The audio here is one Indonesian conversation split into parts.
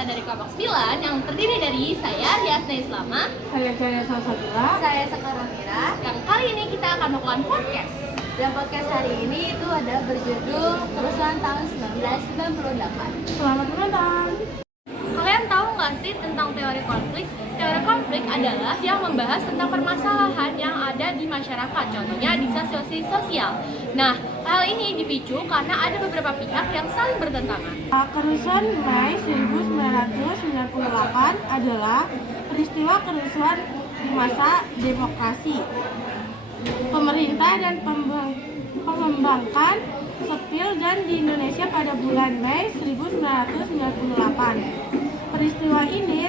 kita dari kelompok 9 yang terdiri dari saya, Riasna Islama, Saya Jaya Salsabila. Saya Sekarang Mira. yang kali ini kita akan melakukan podcast. Dan podcast hari ini itu ada berjudul Kerusuhan tahun 1998. Selamat menonton. Kalian tahu nggak sih tentang teori konflik? Teori konflik adalah yang membahas tentang permasalahan yang ada di masyarakat, contohnya di sosial. Nah, hal ini dipicu karena ada beberapa pihak yang saling bertentangan. Kerusuhan Mei 1998 adalah peristiwa kerusuhan di masa demokrasi. Pemerintah dan pembangkang sipil dan di Indonesia pada bulan Mei 1998. Peristiwa ini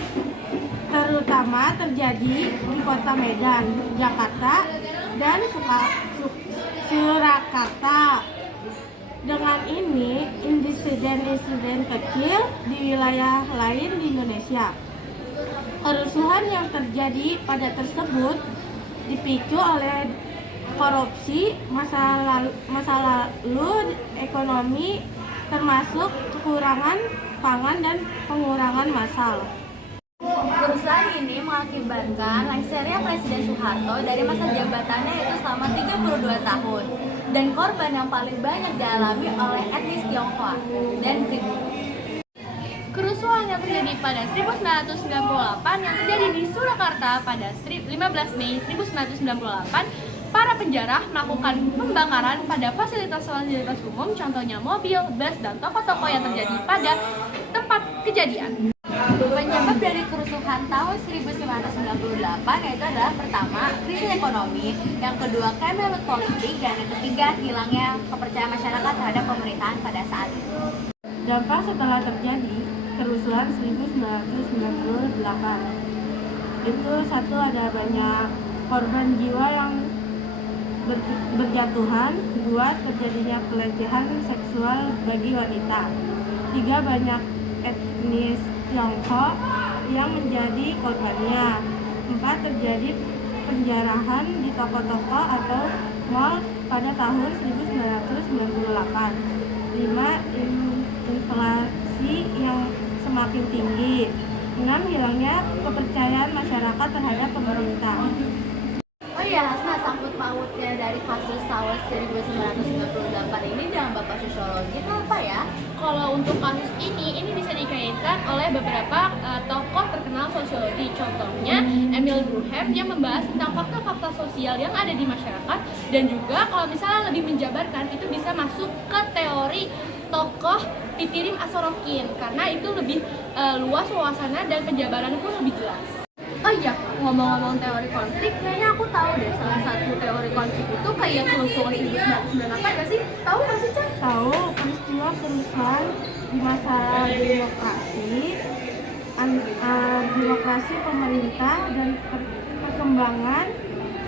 terutama terjadi di kota Medan, Jakarta, dan Surakarta. Dengan ini, insiden-insiden kecil di wilayah lain di Indonesia. Kerusuhan yang terjadi pada tersebut dipicu oleh korupsi, masa lalu ekonomi, termasuk kekurangan pangan dan pengurangan massal. Kerusuhan ini mengakibatkan lengsernya Presiden Soeharto dari masa jabatannya itu selama 32 tahun. Dan korban yang paling banyak dialami oleh etnis Tionghoa dan pribumi. Kerusuhan yang terjadi pada 1998 yang terjadi di Surakarta pada 15 Mei 1998, para penjara melakukan pembakaran pada fasilitas-fasilitas umum, contohnya mobil, bus, dan toko-toko yang terjadi pada tempat kejadian. Penyebab dari kerusuhan tahun 1998 yaitu adalah pertama, krisis ekonomi, yang kedua, kemelut politik, dan yang ketiga, hilangnya kepercayaan masyarakat terhadap pemerintahan pada saat itu. Dampak setelah terjadi kerusuhan 1998 itu satu, ada banyak korban jiwa yang berjatuhan. Dua, terjadinya pelecehan seksual bagi wanita. Tiga, banyak etnis Tionghoa yang menjadi korbannya. Empat, terjadi penjarahan di toko-toko atau mal pada tahun 1998. Lima, inflasi yang semakin tinggi. Enam, hilangnya kepercayaan masyarakat terhadap pemerintah. Oh iya, Hasna, sangkut pautnya dari kasus tahun 1998 ini dengan Bapak Sosiologi itu apa ya? Kalau untuk kasus ini bisa dikaitkan oleh beberapa tokoh terkenal sosiologi. Contohnya Emil Durkheim yang membahas tentang fakta-fakta sosial yang ada di masyarakat, dan juga kalau misalnya lebih menjabarkan itu bisa masuk ke teori tokoh Pitirim Asorokin karena itu lebih luas wawasannya dan penjabarannya pun lebih jelas. Oh iya, ngomong-ngomong teori konflik, kayaknya aku tahu deh salah satu teori konflik itu kayak kerusuhan 1998 gak sih? Tahu gak sih, Chan? Tahu peristiwa kerusuhan di masa demokrasi pemerintah dan perkembangan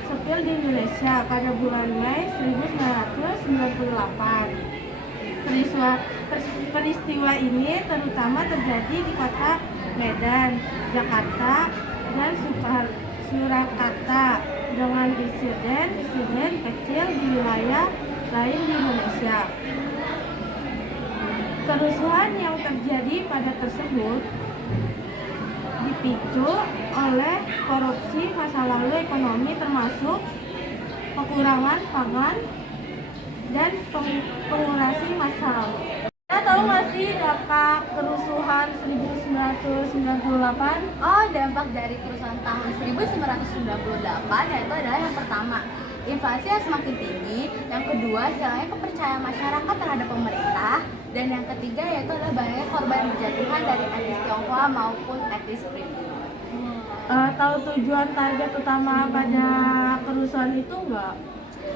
sipil di Indonesia pada bulan Mei 1998. Peristiwa ini terutama terjadi di kota Medan, Jakarta, dan Surakarta, dengan insiden kecil di wilayah lain di Indonesia. Kerusuhan yang terjadi pada tersebut dipicu oleh korupsi, masa lalu ekonomi, termasuk kekurangan pangan dan pengurasi massal. Kita tahu nggak sih dampak kerusuhan 1998? Oh, dampak dari kerusuhan tahun 1998 yaitu adalah yang pertama, inflasi yang semakin tinggi, yang kedua, hilangnya kepercayaan masyarakat terhadap pemerintah, dan yang ketiga yaitu adalah banyaknya korban berjatuhan dari etnis Tionghoa maupun etnis pribumi. Tahu tujuan target utama pada kerusuhan itu nggak?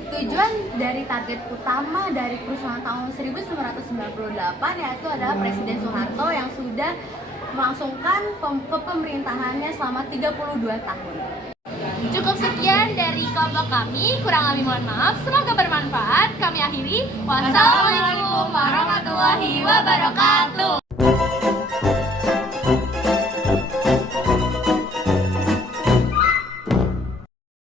Tujuan dari target utama dari kerusuhan tahun 1998 yaitu adalah Presiden Soeharto yang sudah melangsungkan kepemerintahannya selama 32 tahun. Cukup sekian dari kelompok kami, kurang lebih mohon maaf. Semoga bermanfaat. Kami akhiri. Wassalamualaikum warahmatullahi wabarakatuh.